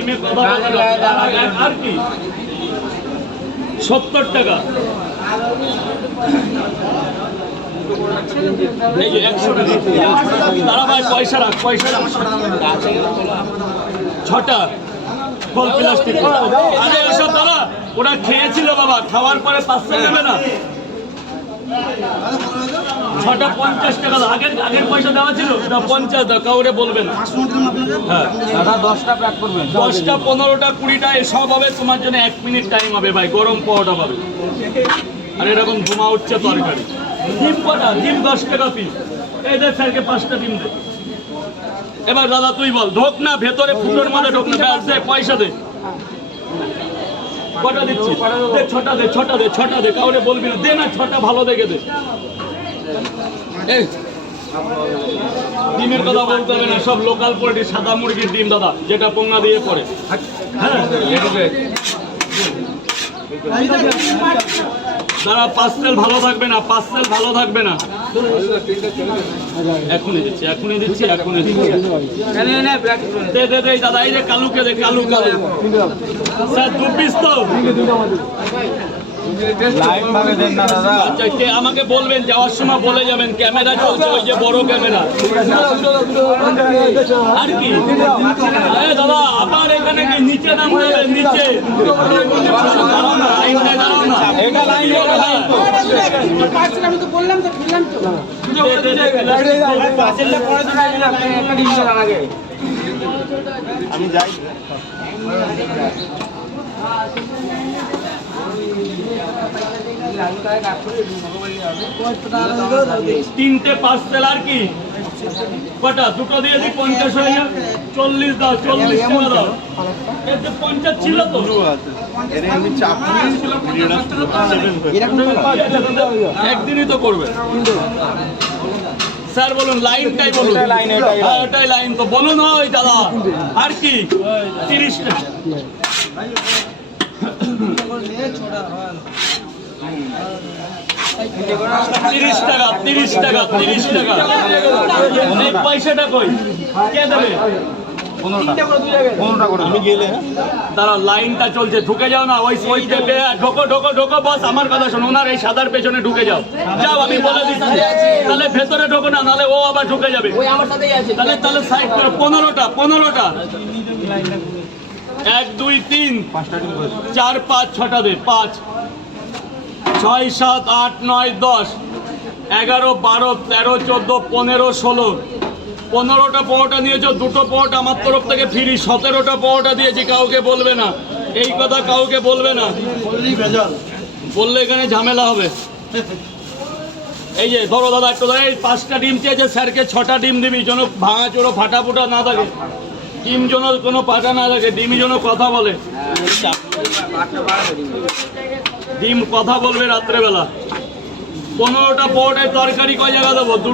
ডিমের কথা আর কি 70 টাকা। এই যে 100 টাকা। তারা ভাই পয়সা রাখ, পয়সা রাখ। 6টা ফল প্লাস্টিক। আরে এসব তারা ওরা খেয়েছিল বাবা, খাওয়ার পরে 500 নেবে না। 6টা 50 টাকা। আগের পয়সা দেওয়া ছিল না, 50 দাও, কাউরে বলবে না। হ্যাঁ দাদা 10টা প্যাক করবেন। 10টা 15টা 20টা এসব হবে তোমার জন্য। 1 মিনিট টাইম হবে ভাই, গরম পাওয়াটা পাবে। আর এরকম ধোঁয়া উঠছে তরকারি। ডিম কটা? ডিম 10 টাকা পিস। এই যে স্যারকে 5টা ডিম দে। এবার দাদা তুই বল, ঢোক না ভেতরে, ফুটোর মধ্যে ঢোক না। ব্যাস দে, পয়সা দে। কটা দিচ্ছি? 6টা দে, 6টা দে, 6টা দে, কাউরে বলবি না। দে না, 6টা ভালো দেখে দে। এই ডিমের কথা বলতে হবে না, সব লোকাল পোল্ট্রি, সাদা মুরগির ডিম দাদা, যেটা পোঙা দিয়ে পড়ে। হ্যাঁ দাদা পার্সেল ভালো থাকবে না, পার্সেল ভালো থাকবে না। এখনই দিচ্ছি, এখনই দিচ্ছি, এখনই দিচ্ছি। দে দে দে দাদা, এই যে কালুকে দে, কালু কালু। স্যার 2 পিস তো? লাইভ ভাবে দেন না দাদা। আচ্ছা কে আমাকে বলবেন, যাওয়ার সময় বলে যাবেন ক্যামেরা চলছে, ওই যে বড় ক্যামেরা। আর কি দাদা আবার এখানে কি নিচে নাম দেবে? নিচে দাঁড়াও না, লাইনটায় দাঁড়াও না। এটা লাইন আমি তো বললাম তো, ফিরলাম তো। আমি যাই। তিনটে পার্সেল। আর কি কটা? দুটো দিয়ে দিই, 50 হয়ে যাবে। 40 দাও, 40 টাকা দাও। এতে 50 ছিল তো। একদিনই তো করবে স্যার, বলুন লাইনটাই বলুন। ওটাই লাইন তো বলুন। ওই দাদা আর কি 30 টাকা। 30 টাকা, 30 টাকা, 30 টাকা। অনেক পয়সাটা কই? কে দেবে? 15টা করে আমি গেলে তারা লাইনটা চলছে, ঢুকে যাও না। ওই দেবে, ঢোকো ঢোকো ঢোকো। বস আমার কথা শোনো, ওনার এই সাদার পেছনে ঢুকে যাও। যাও, আমি বলে দিচ্ছি। তাহলে ভেতরে ঢোকো না, নাহলে ও আবার ঢুকে যাবে। তাহলে তাহলে সাইড করো। 15টা 15টা। 1 2 3 4 5 6টা দে। 5 6 7 8 9 10 11 12 13 14 15 16। 15টা পরোটা নিয়েছো, 2টো পরোটা আমার তরফ থেকে ফ্রি। 17টা পরোটা দিয়েছি, কাউকে বলবে না। এই কথা কাউকে বলবে না, বললে এখানে ঝামেলা হবে। এই যে ধরো দাদা, একটু ধরো। এই 5টা ডিম চেয়েছে, স্যারকে 6টা ডিম দিবি, যেন ভাঙা চোরো ফাটা ফুটা না থাকে। ডিম যেন কোনো পাটা না থাকে, ডিম যেন কথা বলে। ডিম কথা বলবে রাত্রেবেলা। 15টা পরোটায় তরকারি কয় জায়গা দেবো? 2টো।